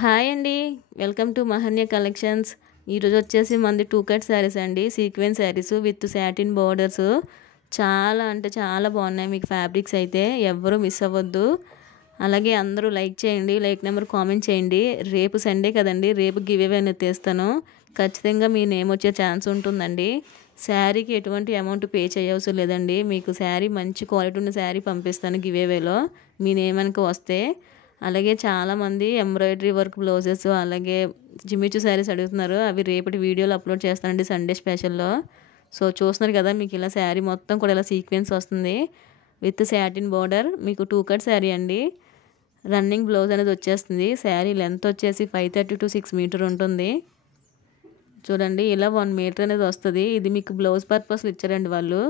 Hi అండి. Welcome to Mahanya collections. ఈరోజు వచ్చేసి మంది 2 కట్ శారీస్ అండి. Sequence saris with satin borders. చాలా అంటే చాలా బాగున్నాయి. మీకు ఫ్యాబ్రిక్స్ అయితే ఎవ్వరూ మిస్ అవ్వద్దు. అలాగే అందరూ లైక్ చేయండి, లైక్ నెంబర్ కామెంట్ చేయండి. రేపు సండే కదండి, రేపు గివ్ అవే అనేది తీస్తాను. ఖచ్చితంగా మీ నేమ్ వచ్చే ఛాన్స్ ఉంటుందండి. శారీకి ఎటువంటి అమౌంట్ పే చేయవసరం లేదండి. మీకు శారీ మంచి క్వాలిటీ ఉన్న శారీ పంపిస్తాను గివ్ అవేలో మీ నేమ్ కనుక వస్తే. అలాగే చాలామంది ఎంబ్రాయిడరీ వర్క్ బ్లౌజెస్ అలాగే జిమ్మిచు శారీస్ అడుగుతున్నారు. అవి రేపటి వీడియోలో అప్లోడ్ చేస్తానండి సండే స్పెషల్లో. సో చూస్తున్నారు కదా, మీకు ఇలా శారీ మొత్తం కూడా ఇలా సీక్వెన్స్ వస్తుంది విత్ సాటిన్ బార్డర్. మీకు 2 కట్ శారీ అండి. రన్నింగ్ బ్లౌజ్ అనేది వచ్చేస్తుంది. శారీ లెంత్ వచ్చేసి 530 to 6 మీటర్ ఉంటుంది. చూడండి ఇలా 1 మీటర్ అనేది వస్తుంది. ఇది మీకు బ్లౌజ్ పర్పస్లో ఇచ్చారండి వాళ్ళు.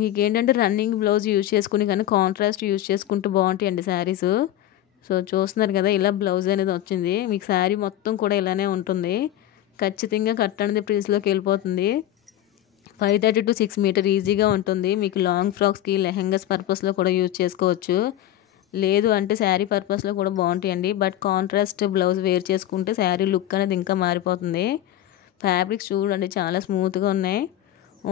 మీకు ఏంటంటే రన్నింగ్ బ్లౌజ్ యూజ్ చేసుకుని కానీ కాంట్రాస్ట్ యూజ్ చేసుకుంటూ బాగుంటాయండి శారీస్. సో చూస్తున్నారు కదా, ఇలా బ్లౌజ్ అనేది వచ్చింది. మీకు శారీ మొత్తం కూడా ఇలానే ఉంటుంది. ఖచ్చితంగా కట్ అనేది ప్రిన్స్లోకి వెళ్ళిపోతుంది. 530 to 6 మీటర్ ఈజీగా ఉంటుంది. మీకు లాంగ్ ఫ్రాక్స్కి లెహెంగాస్ పర్పస్లో కూడా యూజ్ చేసుకోవచ్చు. లేదు అంటే శారీ పర్పస్లో కూడా బాగుంటాయండి. బట్ కాంట్రాస్ట్ బ్లౌజ్ వేర్ చేసుకుంటే శారీ లుక్ అనేది ఇంకా మారిపోతుంది. ఫ్యాబ్రిక్స్ చూడండి చాలా స్మూత్గా ఉన్నాయి.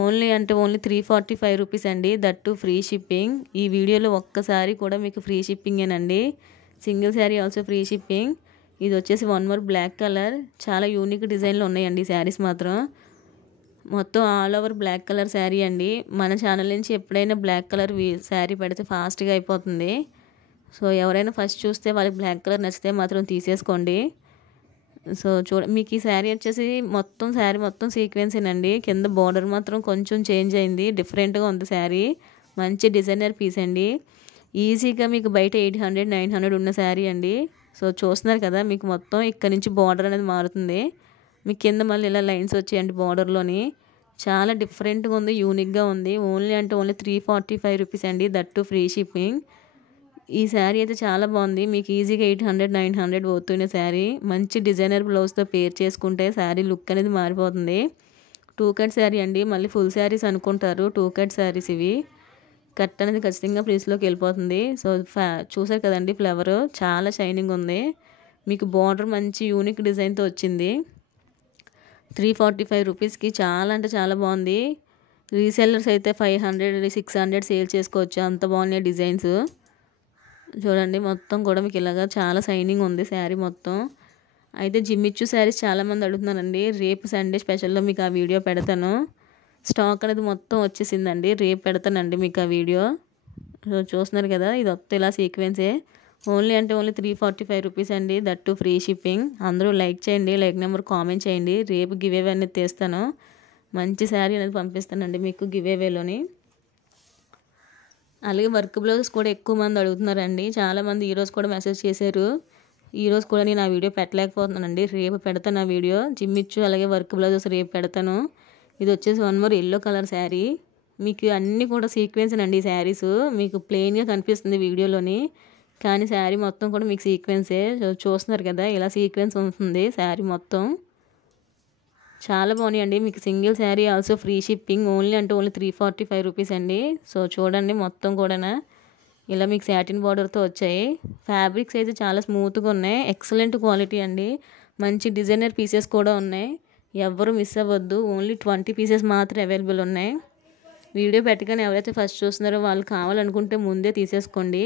ఓన్లీ 345 రూపీస్ అండి. That free shipping. ఈ వీడియోలో ఒక్కసారి కూడా మీకు ఫ్రీ షిప్పింగేనండి. Single sari also free shipping. ఇది వచ్చేసి 1 మోర్ బ్లాక్ కలర్. చాలా యూనిక్ డిజైన్లు ఉన్నాయండి శారీస్ మాత్రం. మొత్తం all over black colour sari అండి. మన ఛానల్ నుంచి ఎప్పుడైనా బ్లాక్ కలర్ శారీ పెడితే ఫాస్ట్గా అయిపోతుంది. సో ఎవరైనా ఫస్ట్ చూస్తే వాళ్ళకి బ్లాక్ కలర్ నచ్చితే మాత్రం తీసేసుకోండి. సో మీకు ఈ శారీ వచ్చేసి శారీ మొత్తం సీక్వెన్సేనండి. కింద బార్డర్ మాత్రం కొంచెం చేంజ్ అయింది, డిఫరెంట్గా ఉంది శారీ. మంచి డిజైనర్ పీస్ అండి. ఈజీగా మీకు బయట 800, 900 ఉన్న శారీ అండి. సో చూస్తున్నారు కదా, మీకు మొత్తం ఇక్కడ నుంచి బార్డర్ అనేది మారుతుంది. మీకు కింద మళ్ళీ ఇలా లైన్స్ వచ్చాయండి బార్డర్లోని. చాలా డిఫరెంట్గా ఉంది, యూనిక్గా ఉంది. ఓన్లీ 345 రూపీస్ అండి. That free shipping. ఈ శారీ అయితే చాలా బాగుంది. మీకు ఈజీగా 800, 900 పోతున్న శారీ. మంచి డిజైనర్ బ్లౌజ్తో పేర్ చేసుకుంటే శారీ లుక్ అనేది మారిపోతుంది. 2 కట్ శారీ అండి. మళ్ళీ ఫుల్ శారీస్ అనుకుంటారు, 2 కట్ శారీస్ ఇవి. కట్ అనేది ఖచ్చితంగా ప్లేస్లోకి వెళ్ళిపోతుంది. సో చూసారు కదండి, ఫ్లవర్ చాలా షైనింగ్ ఉంది. మీకు బార్డర్ మంచి యూనిక్ డిజైన్తో వచ్చింది. 345 రూపీస్కి చాలా అంటే చాలా బాగుంది. రీసెల్లర్స్ అయితే 500, 600 సేల్ చేసుకోవచ్చు, అంత బాగున్నాయి డిజైన్స్. చూడండి మొత్తం కూడా మీకు ఇలాగా చాలా షైనింగ్ ఉంది శారీ మొత్తం. అయితే జిమ్మిచ్చు శారీస్ చాలామంది అడుగుతున్నారండి. రేపు సండే స్పెషల్లో మీకు ఆ వీడియో పెడతాను. స్టాక్ అనేది మొత్తం వచ్చేసిందండి. రేపు పెడతానండి మీకు ఆ వీడియో. చూస్తున్నారు కదా, ఇది మొత్తం ఇలా సీక్వెన్సే. ఓన్లీ 345 రూపీస్ అండి. That free shipping. అందరూ లైక్ చేయండి, లైక్ నెంబర్ కామెంట్ చేయండి. రేపు గివ్ అవే అనేది తీస్తాను. మంచి శారీ అనేది పంపిస్తానండి మీకు గివ్ అవేలోని. అలాగే వర్క్ బ్లౌజెస్ కూడా ఎక్కువ మంది అడుగుతున్నారండి. చాలామంది ఈరోజు కూడా మెసేజ్ చేశారు. ఈరోజు కూడా నేను ఆ వీడియో పెట్టలేకపోతున్నానండి. రేపు పెడతాను ఆ వీడియో. జిమ్మిచ్చు అలాగే వర్క్ బ్లౌజెస్ రేపు పెడతాను. ఇది వచ్చేసి 1 మోర్ ఎల్లో కలర్ శారీ. మీకు అన్నీ కూడా సీక్వెన్స్ అండి. ఈ శారీస్ మీకు ప్లెయిన్గా కనిపిస్తుంది వీడియోలోని, కానీ శారీ మొత్తం కూడా మీకు సీక్వెన్సే. చూస్తున్నారు కదా, ఇలా సీక్వెన్స్ ఉంటుంది శారీ మొత్తం. చాలా బాగున్నాయండి. మీకు single sari also free shipping. Only 345 rupees అండి. సో చూడండి మొత్తం కూడా ఇలా మీకు సాటిన్ బార్డర్తో వచ్చాయి. ఫ్యాబ్రిక్స్ అయితే చాలా స్మూత్గా ఉన్నాయి. ఎక్సలెంట్ క్వాలిటీ అండి. మంచి డిజైనర్ పీసెస్ కూడా ఉన్నాయి. ఎవ్వరూ మిస్ అవ్వద్దు. ఓన్లీ 20 పీసెస్ మాత్రం అవైలబుల్ ఉన్నాయి. వీడియో పెట్టగానే ఎవరైతే ఫస్ట్ చూస్తున్నారో వాళ్ళు కావాలనుకుంటే ముందే తీసేసుకోండి.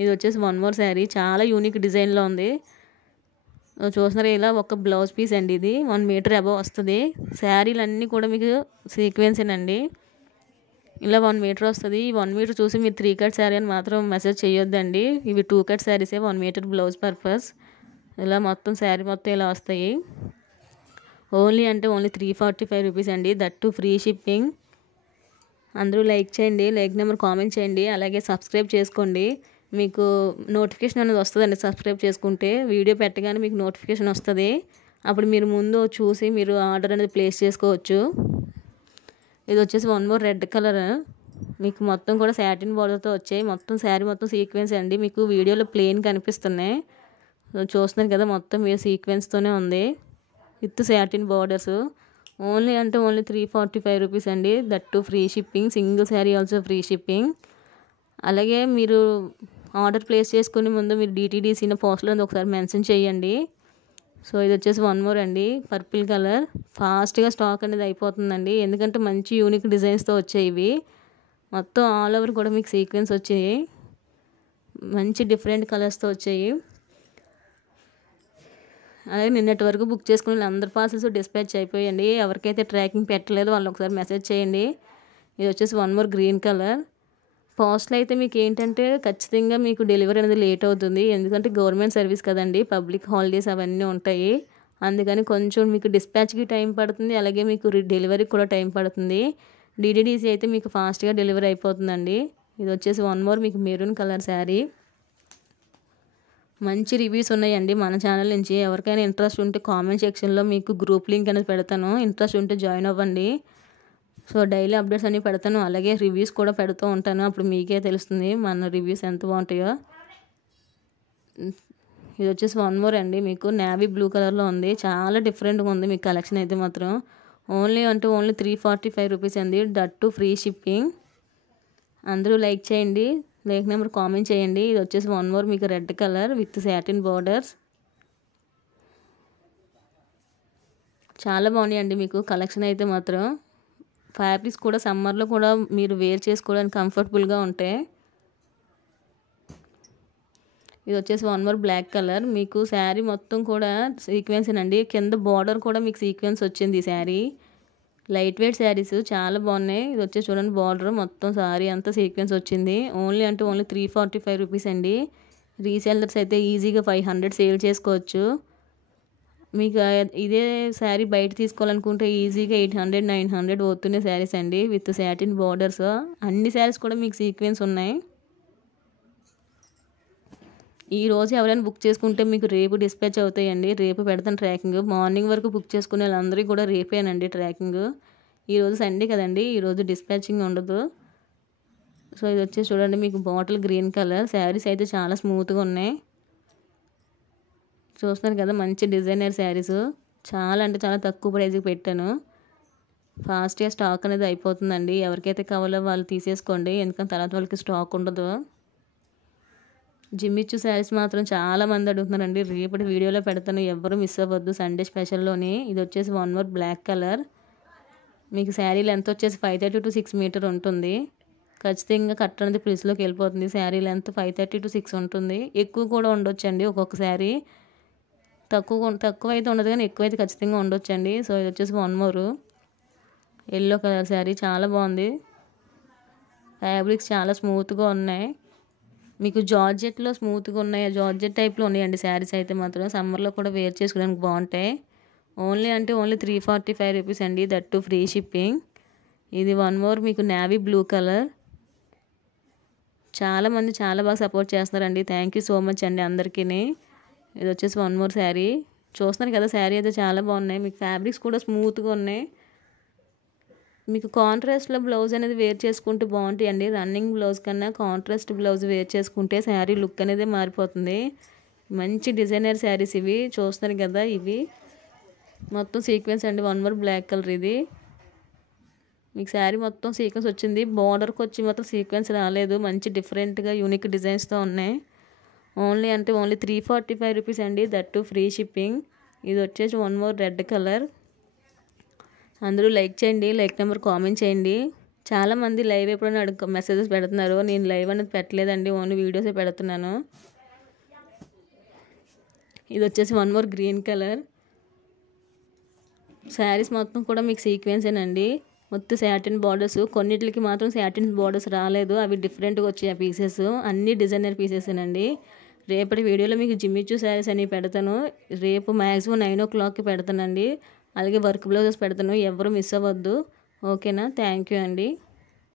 ఇది వచ్చేసి 1 మోర్ శారీ. చాలా యూనిక్ డిజైన్లో ఉంది. చూస్తున్నారు ఇలా ఒక బ్లౌజ్ పీస్ అండి. ఇది 1 మీటర్ అబవ్ వస్తుంది. శారీలు అన్నీ కూడా మీకు సీక్వెన్సేనండి. ఇలా 1 మీటర్ వస్తుంది. ఈ 1 మీటర్ చూసి మీరు 3 కట్ శారీ అని మాత్రం మెసేజ్ చేయొద్దండి. ఇవి 2 కట్ శారీసే, 1 మీటర్ బ్లౌజ్ పర్పస్. ఇలా మొత్తం శారీ మొత్తం ఇలా వస్తాయి. ఓన్లీ 345 రూపీస్ అండి. That free shipping. అందరూ లైక్ చేయండి, లైక్ నెంబర్ కామెంట్ చేయండి. అలాగే సబ్స్క్రైబ్ చేసుకోండి. మీకు నోటిఫికేషన్ అనేది వస్తుందండి. సబ్స్క్రైబ్ చేసుకుంటే వీడియో పెట్టగానే మీకు నోటిఫికేషన్ వస్తుంది. అప్పుడు మీరు ముందు చూసి మీరు ఆర్డర్ అనేది ప్లేస్ చేసుకోవచ్చు. ఇది వచ్చేసి 1 మోర్ రెడ్ కలర్. మీకు మొత్తం కూడా సాటిన్ బార్డర్తో వచ్చాయి. మొత్తం శారీ మొత్తం సీక్వెన్స్ అండి. మీకు వీడియోలో ప్లెయిన్ కనిపిస్తున్నాయి. చూస్తున్నారు కదా, మొత్తం మీరు సీక్వెన్స్తోనే ఉంది with satin borders. Only 345 rupees అండి. That free shipping. Single sari also free shipping. అలాగే మీరు ఆర్డర్ ప్లేస్ చేసుకునే ముందు మీరు DTDC పోస్ట్లో ఒకసారి మెన్షన్ చేయండి. సో ఇది వచ్చేసి వన్ మోర్ అండి, పర్పుల్ కలర్. ఫాస్ట్గా స్టాక్ అనేది అయిపోతుందండి, ఎందుకంటే మంచి యూనిక్ డిజైన్స్తో వచ్చాయి ఇవి. మొత్తం ఆల్ ఓవర్ కూడా మీకు సీక్వెన్స్ వచ్చాయి, మంచి డిఫరెంట్ కలర్స్తో వచ్చాయి. అలాగే నిన్నటి వరకు బుక్ చేసుకుని అందరి పార్సల్స్ డిస్పాచ్ అయిపోయండి. ఎవరికైతే ట్రాకింగ్ పెట్టలేదో వాళ్ళు ఒకసారి మెసేజ్ చేయండి. ఇది వచ్చేసి వన్ మోర్ గ్రీన్ కలర్. పోస్ట్లో అయితే మీకు ఏంటంటే ఖచ్చితంగా మీకు డెలివరీ అనేది లేట్ అవుతుంది, ఎందుకంటే గవర్నమెంట్ సర్వీస్ కదండి, పబ్లిక్ హాలిడేస్ అవన్నీ ఉంటాయి. అందుకని కొంచెం మీకు డిస్పాచ్కి టైం పడుతుంది, అలాగే మీకు డెలివరీకి కూడా టైం పడుతుంది. DTDC అయితే మీకు ఫాస్ట్గా డెలివరీ అయిపోతుందండి. ఇది వచ్చేసి వన్ మోర్ మీకు మెరూన్ కలర్ శారీ. మంచి రివ్యూస్ ఉన్నాయండి మన ఛానల్ నుంచి. ఎవరికైనా ఇంట్రెస్ట్ ఉంటే కామెంట్ సెక్షన్లో మీకు గ్రూప్ లింక్ అనేది పెడతాను, ఇంట్రెస్ట్ ఉంటే జాయిన్ అవ్వండి. సో డైలీ అప్డేట్స్ అన్నీ పెడతాను, అలాగే రివ్యూస్ కూడా పెడుతూ ఉంటాను. అప్పుడు మీకే తెలుస్తుంది మన రివ్యూస్ ఎంత బాగుంటాయో. ఇది వచ్చేసి వన్ మోర్ అండి, మీకు నేవీ బ్లూ కలర్లో ఉంది. చాలా డిఫరెంట్గా ఉంది మీకు కలెక్షన్ అయితే మాత్రం. ఓన్లీ 345 రూపీస్ అండి, దట్ టు ఫ్రీ షిప్పింగ్. అందరూ లైక్ చేయండి, లైక్ నెంబర్ కామెంట్ చేయండి. ఇది వచ్చేసి వన్ మోర్ మీకు red colour with satin borders. చాలా బాగున్నాయండి మీకు కలెక్షన్ అయితే మాత్రం. ఫ్యాబ్రిక్స్ కూడా సమ్మర్లో కూడా మీరు వేర్ చేసుకోవడానికి కంఫర్టబుల్గా ఉంటాయి. ఇది వచ్చేసి వన్ మోర్ బ్లాక్ కలర్. మీకు శారీ మొత్తం కూడా సీక్వెన్స్ అండి, కింద బార్డర్ కూడా మీకు సీక్వెన్స్ వచ్చింది. ఈ శారీ లైట్ వెయిట్ శారీస్ చాలా బాగున్నాయి. ఇది వచ్చేసి చూడండి బార్డర్ మొత్తం శారీ అంతా సీక్వెన్స్ వచ్చింది. ఓన్లీ 345 రూపీస్ అండి. రీసేలర్స్ అయితే ఈజీగా 500 సేల్ చేసుకోవచ్చు. మీకు ఇదే శారీ బయట తీసుకోవాలనుకుంటే ఈజీగా 800, 900 పోతున్నాయి శారీస్ అండి, విత్ సాటిన్ బార్డర్స్. అన్ని శారీస్ కూడా మీకు సీక్వెన్స్ ఉన్నాయి. ఈరోజు ఎవరైనా బుక్ చేసుకుంటే మీకు రేపు డిస్పాచ్ అవుతాయండి, రేపు పెడతాను ట్రాకింగ్. మార్నింగ్ వరకు బుక్ చేసుకునే వాళ్ళందరికీ కూడా రేపేనండి ట్రాకింగ్. ఈరోజు సండే కదండి, ఈరోజు డిస్పాచింగ్ ఉండదు. సో ఇది వచ్చేసి చూడండి మీకు బాటిల్ గ్రీన్ కలర్. శారీస్ అయితే చాలా స్మూత్గా ఉన్నాయి, చూస్తున్నారు కదా, మంచి డిజైనర్ శారీస్. చాలా అంటే చాలా తక్కువ ప్రైస్కి పెట్టాను. ఫాస్ట్గా స్టాక్ అనేది అయిపోతుందండి, ఎవరికైతే కావాలో వాళ్ళు తీసేసుకోండి, ఎందుకంటే తర్వాత వాళ్ళకి స్టాక్ ఉండదు. జిమ్మిచ్చు శారీస్ మాత్రం చాలా మంది అడుగుతున్నారండి, రేపటి వీడియోలో పెడతాను, ఎవరు మిస్ అవ్వద్దు సండే స్పెషల్లోని. ఇది వచ్చేసి వన్ మోర్ బ్లాక్ కలర్. మీకు శారీ లెంత్ వచ్చేసి 530 to 6 మీటర్ ఉంటుంది. ఖచ్చితంగా కట్ అనేది ప్లీస్లోకి వెళ్ళిపోతుంది. శారీ లెంత్ 530 to 6 ఉంటుంది. ఎక్కువ కూడా ఉండొచ్చండి, ఒక్కొక్క శారీ తక్కువ అయితే ఉండదు కానీ ఎక్కువ అయితే ఖచ్చితంగా ఉండొచ్చండి. సో ఇది వచ్చేసి one more yellow colour sari. చాలా బాగుంది, ఫ్యాబ్రిక్స్ చాలా స్మూత్గా ఉన్నాయి. మీకు జార్జెట్లో స్మూత్గా ఉన్నాయి, జార్జెట్ టైప్లో ఉన్నాయండి శారీస్ అయితే మాత్రం. సమ్మర్లో కూడా వేర్ చేసుకోవడానికి బాగుంటాయి. ఓన్లీ 345 రూపీస్ అండి, దట్ టు ఫ్రీ షిప్పింగ్. ఇది వన్ మోర్ మీకు నేవీ బ్లూ కలర్. చాలామంది చాలా బాగా సపోర్ట్ చేస్తున్నారండి, థ్యాంక్ యూ సో మచ్ అండి అందరికీ. ఇది వచ్చేసి వన్ మోర్ శారీ. చూస్తున్నారు కదా, శారీ అయితే చాలా బాగున్నాయి, మీకు ఫ్యాబ్రిక్స్ కూడా స్మూత్గా ఉన్నాయి. మీకు కాంట్రాస్ట్లో బ్లౌజ్ అనేది వేర్ చేసుకుంటే బాగుంటాయండి. రన్నింగ్ బ్లౌజ్ కన్నా కాంట్రాస్ట్ బ్లౌజ్ వేర్ చేసుకుంటే శారీ లుక్ అనేది మారిపోతుంది. మంచి డిజైనర్ శారీస్ ఇవి, చూస్తున్నారు కదా, ఇవి మొత్తం సీక్వెన్స్ అండి. One more black colour. ఇది మీకు శారీ మొత్తం సీక్వెన్స్ వచ్చింది, బార్డర్కి వచ్చి మాత్రం సీక్వెన్స్ రాలేదు. మంచి డిఫరెంట్గా యూనిక్ డిజైన్స్తో ఉన్నాయి. ఓన్లీ 345 రూపీస్ అండి, దట్ టు ఫ్రీ షిప్పింగ్. ఇది వచ్చేసి వన్ మోర్ రెడ్ కలర్. అందరూ లైక్ చేయండి, లైక్ నెంబర్ కామెంట్ చేయండి. చాలామంది లైవ్ ఎప్పుడైనా మెసేజెస్ పెడుతున్నారు, నేను లైవ్ అనేది పెట్టలేదండి, ఓన్లీ వీడియోసే పెడుతున్నాను. ఇది వచ్చేసి one more green colour. Saris మొత్తం కూడా మీకు సీక్వెన్సేనండి, మొత్తం సాటిన్ బార్డర్స్. కొన్నిటికి మాత్రం సాటిన్ బార్డర్స్ రాలేదు, అవి డిఫరెంట్గా వచ్చాయి ఆ పీసెస్. అన్నీ డిజైనర్ పీసెసేనండి. రేపటి వీడియోలో మీకు జిమ్మిచ్చు శారీస్ అని పెడతాను, రేపు మ్యాక్సిమం 9 o'clockకి పెడతానండి. అలాగే వర్క్ బ్లౌజెస్ పెడతాను, ఎవరు మిస్ అవ్వద్దు. ఓకేనా, థ్యాంక్ యూ అండి.